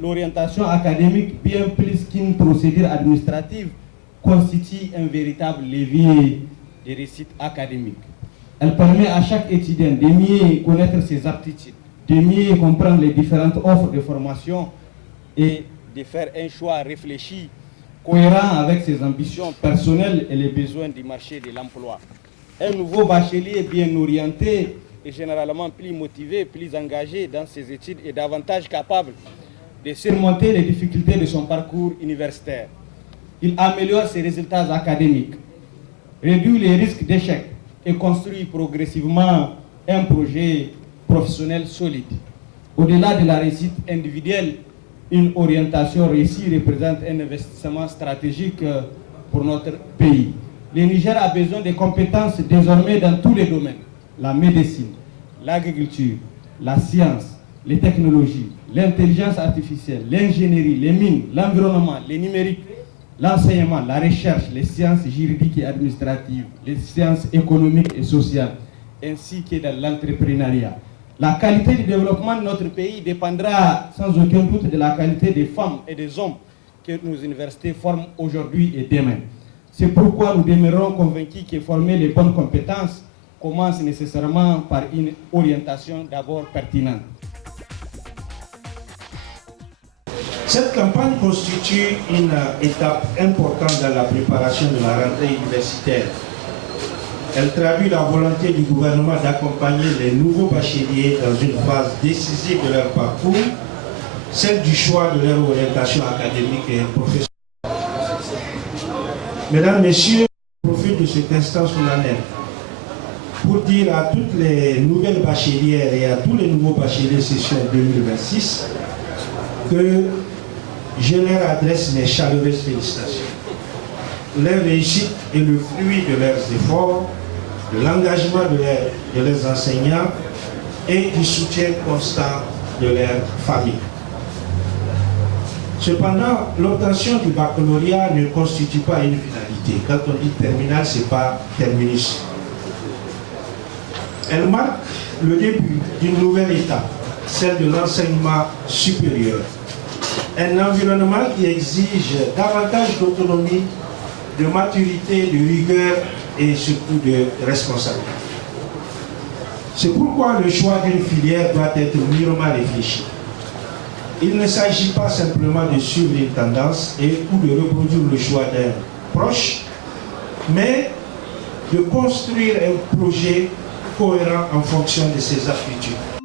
L'orientation académique, bien plus qu'une procédure administrative, constitue un véritable levier de réussite académique. Elle permet à chaque étudiant de mieux connaître ses aptitudes, de mieux comprendre les différentes offres de formation et de faire un choix réfléchi, cohérent avec ses ambitions personnelles et les besoins du marché de l'emploi. Un nouveau bachelier bien orienté est généralement plus motivé, plus engagé dans ses études et davantage capable de surmonter les difficultés de son parcours universitaire. Il améliore ses résultats académiques, réduit les risques d'échec et construit progressivement un projet professionnel solide. Au-delà de la réussite individuelle, une orientation réussie représente un investissement stratégique pour notre pays. Le Niger a besoin de compétences désormais dans tous les domaines: la médecine, l'agriculture, la science, les technologies, l'intelligence artificielle, l'ingénierie, les mines, l'environnement, le numérique, l'enseignement, la recherche, les sciences juridiques et administratives, les sciences économiques et sociales, ainsi que dans l'entrepreneuriat. La qualité du développement de notre pays dépendra sans aucun doute de la qualité des femmes et des hommes que nos universités forment aujourd'hui et demain. C'est pourquoi nous demeurons convaincus que former les bonnes compétences commence nécessairement par une orientation d'abord pertinente. Cette campagne constitue une étape importante dans la préparation de la rentrée universitaire. Elle traduit la volonté du gouvernement d'accompagner les nouveaux bacheliers dans une phase décisive de leur parcours, celle du choix de leur orientation académique et professionnelle. Mesdames, Messieurs, je profite de cet instant solennel pour dire à toutes les nouvelles bachelières et à tous les nouveaux bacheliers session 2026 que je leur adresse mes chaleureuses félicitations. Leur réussite est le fruit de leurs efforts, de l'engagement de leurs enseignants et du soutien constant de leurs familles. Cependant, l'obtention du baccalauréat ne constitue pas une finalité. Quand on dit terminal, ce n'est pas terminus. Elle marque le début d'une nouvelle étape, celle de l'enseignement supérieur. Un environnement qui exige davantage d'autonomie, de maturité, de rigueur et surtout de responsabilité. C'est pourquoi le choix d'une filière doit être mûrement réfléchi. Il ne s'agit pas simplement de suivre une tendance ou de reproduire le choix d'un proche, mais de construire un projet cohérent en fonction de ses aptitudes.